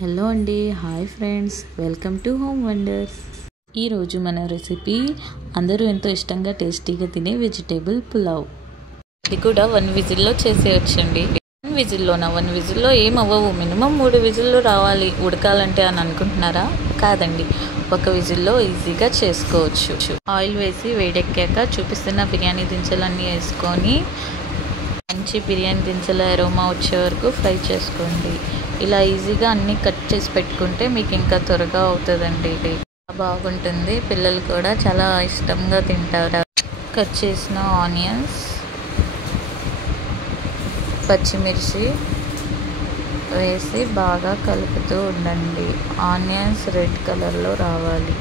Hello అండి, hi friends, welcome to home wonders. ఈరోజు మన రెసిపీ అందరూ ఎంతో ఇష్టంగా టేస్టీగా తినే వెజిటేబుల్ పులావ్. ఇది కూడా 1 విజిల్లో చేసేయచ్చండి. 1 విజిల్లో ఏం అవ్వవు, మినిమం 3 విజిల్లు రావాలి ఉడకాలంటే అని అనుకుంటున్నారా? కాదండి, 1 విజిల్లో ఈజీగా చేసుకోవచ్చు. ఆయిల్ వేసి వేడెక్కాక చూపిస్తున్న బిర్యానీ దినుసులన్నీ వేసుకొని మంచి బిర్యానీ దినుసుల అరోమా వచ్చే వరకు ఫ్రై చేసుకోండి. ఇలా ఈజీగా అన్నీ కట్ చేసి పెట్టుకుంటే మీకు ఇంకా త్వరగా అవుతుందండి. బాగుంటుంది, పిల్లలు కూడా చాలా ఇష్టంగా తింటారు. కట్ చేసిన ఆనియన్స్, పచ్చిమిర్చి వేసి బాగా కలుపుతూ ఉండండి. ఆనియన్స్ రెడ్ కలర్లో రావాలి.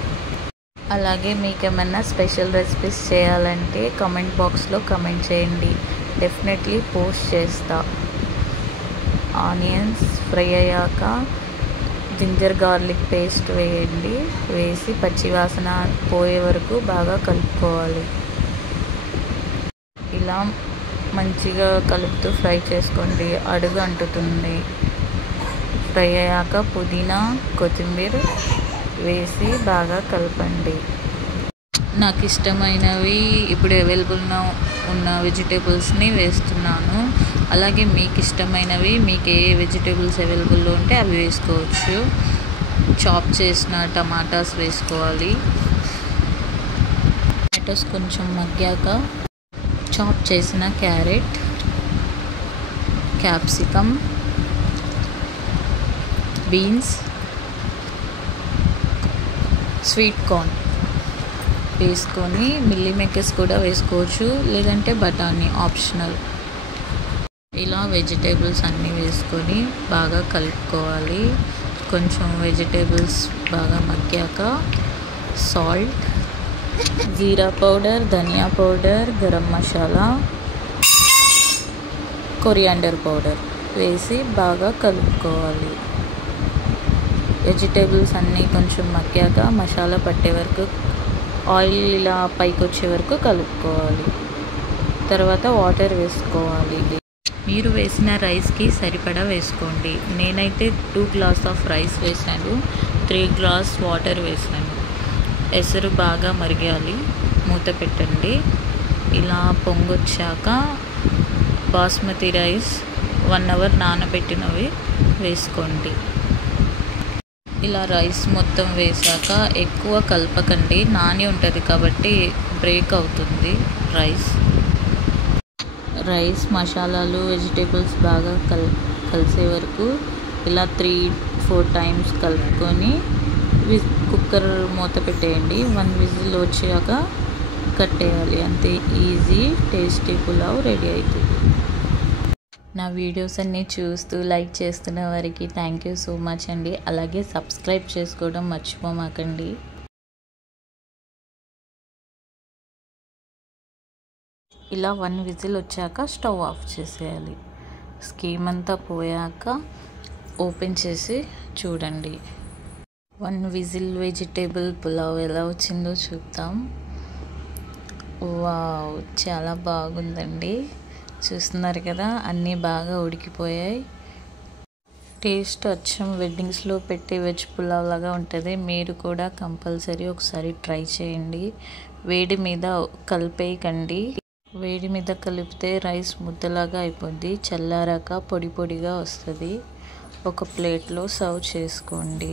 అలాగే మీకు ఏమన్నా స్పెషల్ రెసిపీస్ చేయాలంటే కామెంట్ బాక్స్లో కామెంట్ చేయండి, డెఫినెట్లీ పోస్ట్ చేస్తా. ఆనియన్స్ ఫ్రై అయ్యాక జింజర్ గార్లిక్ పేస్ట్ వేయండి. వేసి పచ్చివాసన పోయే వరకు బాగా కలుపుకోవాలి. ఇలా మంచిగా కలుపుతూ ఫ్రై చేసుకోండి, అడుగు అంటుతుంది. ఫ్రై అయ్యాక పుదీనా, కొత్తిమీర వేసి బాగా కలపండి. నాకు ఇష్టమైనవి ఇప్పుడు అవైలబుల్గా ఉన్న వెజిటేబుల్స్ని వేస్తున్నాను. అలాగే మీకు ఇష్టమైనవి, మీకు ఏ వెజిటేబుల్స్ అవైలబుల్లో ఉంటే అవి వేసుకోవచ్చు. చాప్ చేసిన టమాటాస్ వేసుకోవాలి. టమాటాస్ కొంచెం మగ్గాక చాప్ చేసిన carrot, capsicum, beans, sweet corn వేసుకొని మిల్లీ మేకర్స్ కూడా వేసుకోవచ్చు, లేదంటే బఠానీ ఆప్షనల్. ఇలా వెజిటేబుల్స్ అన్నీ వేసుకొని బాగా కలుపుకోవాలి. కొంచెం వెజిటేబుల్స్ బాగా మగ్గాక salt, jeera powder, dhania powder, garam masala, coriander powder వేసి బాగా కలుపుకోవాలి. వెజిటేబుల్స్ అన్నీ కొంచెం మగ్గాక మసాలా పట్టే వరకు ఆయిల్ ఇలా పైకి వచ్చే వరకు కలుపుకోవాలి. తర్వాత వాటర్ వేసుకోవాలి. మీరు వేసిన రైస్కి సరిపడా వేసుకోండి. నేనైతే 2 గ్లాస్ ఆఫ్ రైస్ వేసాను, 3 గ్లాస్ వాటర్ వేసాను. ఎసరు బాగా మరిగాలి, మూత పెట్టండి. ఇలా పొంగొచ్చాక బాస్మతి రైస్ 1 అవర్ నానబెట్టినవి వేసుకోండి. ఇలా రైస్ మొత్తం వేసాక ఎక్కువ కలపకండి, నాని ఉంటుంది కాబట్టి బ్రేక్ అవుతుంది రైస్. మసాలాలు, వెజిటేబుల్స్ బాగా కలిసే వరకు ఇలా 3-4 టైమ్స్ కలుపుకొని కుక్కర్ మూత పెట్టేయండి. 1 విజిల్ వచ్చాక కట్టేయాలి. అంతే, ఈజీ టేస్టీ పులావ్ రెడీ అవుతుంది. నా వీడియోస్ అన్నీ చూస్తూ లైక్ చేస్తున్న వారికి థ్యాంక్ యూ సో మచ్ అండి. అలాగే సబ్స్క్రైబ్ చేసుకోవడం మర్చిపోమాకండి. ఇలా 1 విజిల్ వచ్చాక స్టవ్ ఆఫ్ చేసేయాలి. స్కీమ్ అంతా పోయాక ఓపెన్ చేసి చూడండి. 1 విజిల్ వెజిటేబుల్ పులావ్ ఎలా వచ్చిందో చూద్దాం. వావ్, చాలా బాగుందండి. చూస్తున్నారు కదా, అన్నీ బాగా ఉడికిపోయాయి. టేస్ట్ అచ్చం వెడ్డింగ్స్లో పెట్టే వెజ్ పులావ్ లాగా ఉంటుంది. మీరు కూడా కంపల్సరీ ఒకసారి ట్రై చేయండి. వేడి మీద కలిపేయకండి. వేడి మీద కలిపితే రైస్ ముద్దలాగా అయిపోద్ది. చల్లారాక పొడి పొడిగా వస్తుంది. ఒక ప్లేట్లో సర్వ్ చేసుకోండి.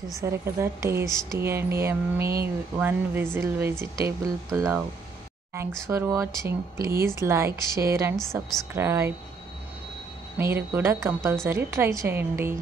చూసారు కదా, tasty and yummy 1 whistle vegetable pulao. Thanks for watching. Please like, share and subscribe. మీరు కూడా కంపల్సరీ ట్రై చేయండి.